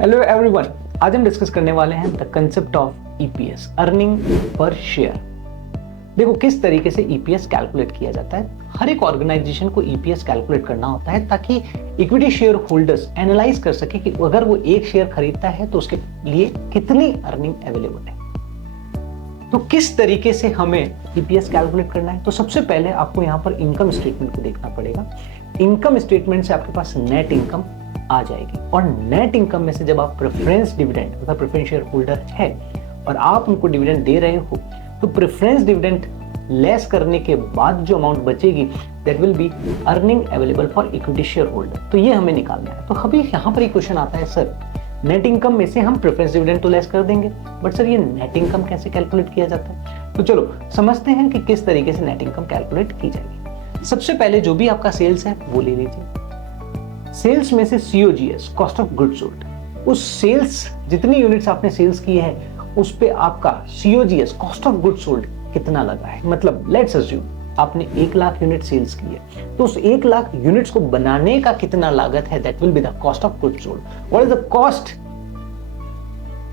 Hello everyone, आज हम discuss करने वाले हैं the concept of EPS, earning per share. देखो किस तरीके से ईपीएस कैलकुलेट किया जाता है। हर एक ऑर्गेनाइजेशन को ईपीएस कैलकुलेट करना होता है ताकि इक्विटी शेयर होल्डर्स एनालाइज कर सके कि अगर वो एक शेयर खरीदता है तो उसके लिए कितनी अर्निंग अवेलेबल है। तो किस तरीके से हमें ईपीएस कैलकुलेट करना है, तो सबसे पहले आपको यहाँ पर इनकम स्टेटमेंट को देखना पड़ेगा। इनकम स्टेटमेंट से आपके पास नेट इनकम आ जाएगी और नेट इनकम में से जब आप प्रेफरेंस डिविडेंड मतलब प्रेफरेंस शेयर होल्डर है और आप उनको डिविडेंड दे रहे हो तो प्रेफरेंस डिविडेंड लेस करने के बाद जो अमाउंट बचेगी that will be earning available for equity share holder. तो ये हमें निकालना है। तो अभी यहाँ पर एक क्वेश्चन आता है, सर नेट इनकम में से हम प्रेफरेंस डिविडेंड तो लेस कर देंगे, बट सर ये नेट इनकम कैसे कैलकुलेट किया जाता है। तो चलो समझते हैं कि किस तरीके से नेट इनकम कैलकुलेट की जाएगी। सबसे पहले जो भी आपका सेल्स है वो ले लीजिए। सेल्स में से COGS, cost of goods sold, उस सेल्स जितनी यूनिट्स आपने सेल्स की है उस पे आपका COGS, cost of goods sold कितना लगा है। मतलब लेट्स अज्यूम आपने 1 लाख यूनिट सेल्स की है तो उस 1 लाख यूनिट्स को बनाने का कितना लागत है, that will be the cost of goods sold. What is the cost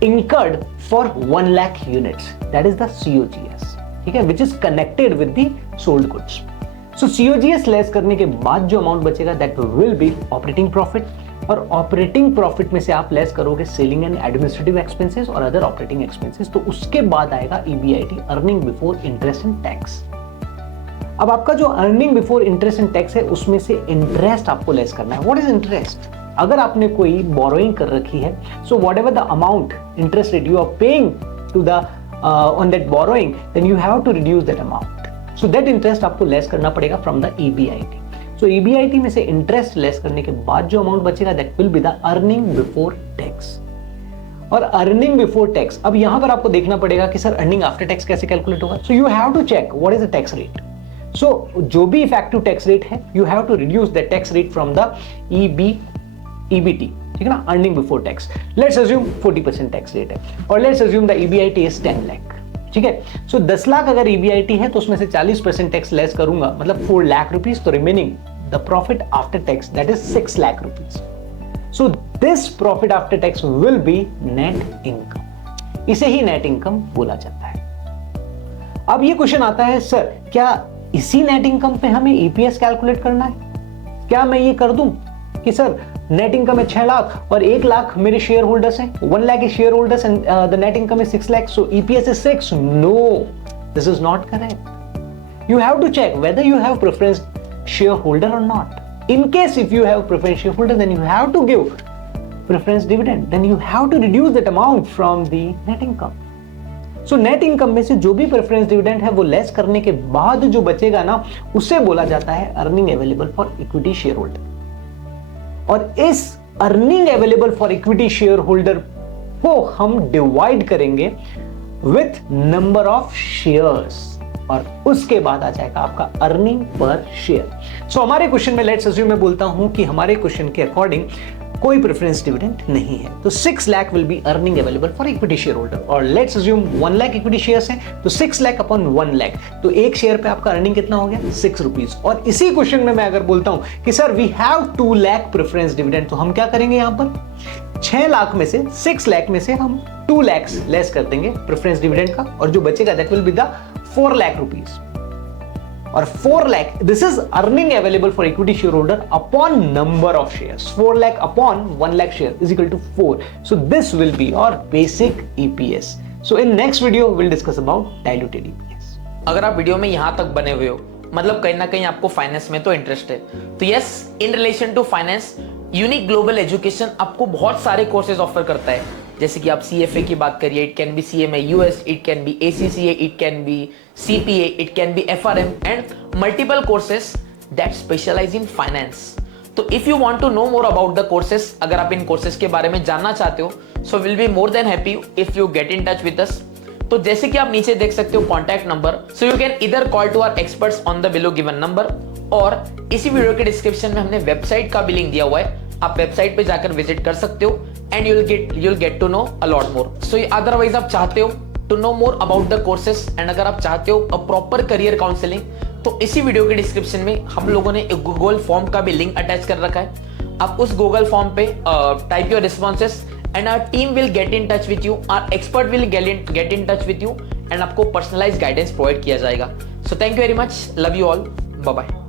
incurred for 1 lakh units, that is the COGS, ठीक है, which is connected with the sold goods. So COGS less करने के बाद जो अमाउंट बचेगा that will be operating profit, और operating profit में से आप लेस करोगे सेलिंग एंड एडमिनिस्ट्रेटिव एक्सपेंसेस और अदर ऑपरेटिंग एक्सपेंसेस, तो उसके बाद आएगा EBIT, earning before interest and tax. अब आपका जो earning before interest and tax है उसमें से इंटरेस्ट आपको लेस करना है। What is interest? अगर आपने कोई बोरोइंग कर रखी है, so whatever the amount interest rate you are paying to the on that borrowing, then you have to reduce that amount. So that interest आपको लेस करना पड़ेगा from the EBIT। So EBIT में से interest less करने के बाद जो amount बचेगा that will be the earning before tax. और अर्निंग बिफोर टैक्स, अब यहां पर आपको देखना पड़ेगा कि सर अर्निंग आफ्टर टैक्स कैसे कैलकुलेट होगा। So you have to check what is the tax rate. So जो भी इफेक्टिव टैक्स रेट है you have to reduce the tax rate from the EBT, ठीक है ना, earning before tax. Let's assume 40% tax rate है और let's assume the EBIT is 10 lakh, ठीक है। सो 10 लाख अगर EBIT है तो उसमें से 40% टैक्स लेस करूंगा, मतलब 4 लाख रुपीज, तो remaining the profit after tax that is 6 lakh rupees. So this profit after tax will be net income. इसे ही नेट इनकम बोला जाता है। अब ये क्वेश्चन आता है, सर क्या इसी नेट इनकम पे हमें EPS कैलकुलेट करना है? क्या मैं ये कर दूं कि सर नेट इनकम है 6 लाख और 1 लाख मेरे शेयर होल्डर्स हैं, 1 lakh share holders and the net income is 6 lakh, so EPS is 6? No, this is not correct. You have to check whether you have preference shareholder or not. In case if you have preference shareholder, then you have to give preference dividend, then you have to reduce that amount from the net income. So net income में से जो भी preference dividend है वो less करने के बाद जो बचेगा ना उसे बोला जाता है earning available for equity share holder. और इस earning available for equity share holder को हम डिवाइड करेंगे विथ नंबर ऑफ शेयर्स और उसके बाद आ जाएगा आपका अर्निंग पर शेयर। सो हमारे क्वेश्चन में लेट्स अज्यूम मैं बोलता हूं कि हमारे क्वेश्चन के अकॉर्डिंग कोई प्रेफरेंस डिविडेंड नहीं है, तो 6 lakh will be earning available for equity share holder. और let's assume 1 lakh equity shares हैं तो 6 लाख अपॉन 1 लाख, तो एक शेयर पे आपका अर्निंग कितना हो गया? 6 रुपीज। और इसी क्वेश्चन में मैं अगर बोलता हूं कि sir we have 2 lakh preference dividend, तो हम क्या करेंगे यहां पर 6 लाख में से 6 लाख में से हम 2 लाख लेस कर देंगे प्रेफरेंस डिविडेंड का और जो बचेगा that will be the 4 lakh rupees. और 4 lakh, this is earning available for equity share holder upon number of shares. 4 lakh upon 1 lakh share is equal to 4। So this will be our basic EPS। So in next video will discuss about diluted EPS। अगर आप video में यहां तक बने हुए हो, मतलब कहीं ना कहीं आपको फाइनेंस में तो इंटरेस्ट है, तो yes, in relation to finance Unique Global Education आपको बहुत सारे कोर्सेज ऑफर करता है। जैसे कि आप CFA की बात करिए, it can be CMA US, it can be ACCA, it can be CPA, it can be FRM and multiple courses that specialize in finance. तो if you want to know more about the courses, अगर आप इन courses के बारे में जानना चाहते हो, so will be more than happy if you get in touch with us. तो जैसे कि आप नीचे देख सकते हो contact number, so you can इधर call to our experts on the below given number, और इसी वीडियो के डिस्क्रिप्शन में हमने वेबसाइट का भी लिंक दिया हुआ है, आप वेबसाइट पे जाकर विजिट कर सकते हो and you'll get to know a lot more. So otherwise आप चाहते हो to know more about the courses and अगर आप चाहते हो a proper career counseling, तो इसी वीडियो के डिस्क्रिप्शन में हम लोगों ने एक गूगल फॉर्म का भी लिंक अटैच कर रखा है। आप उस गूगल फॉर्म पे type your responses and our team will get in touch with you, our expert will get in touch with you and आपको पर्सनलाइज गाइडेंस प्रोवाइड किया जाएगा. So thank you very much, love you all, bye bye.